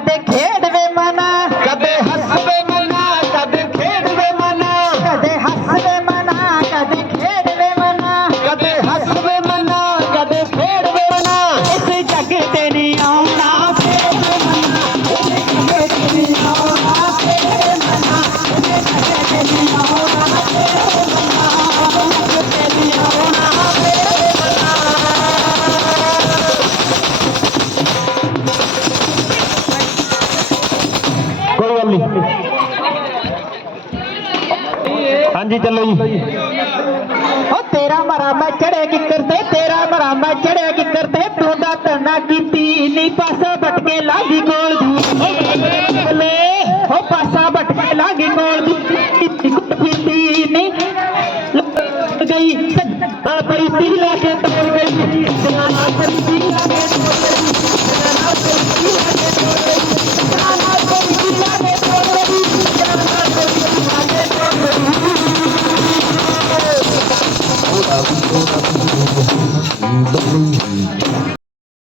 দেখে ली हाँ जी चलो जी तेरा मरामा चढ़े की करते तेरा मरामा चढ़े की करते तोदा तना की तीनी पासा बटके लागी गोल दूले ओ पासा बटके लागी गोल दूनी गई बड़ी तीला के तोड़ गई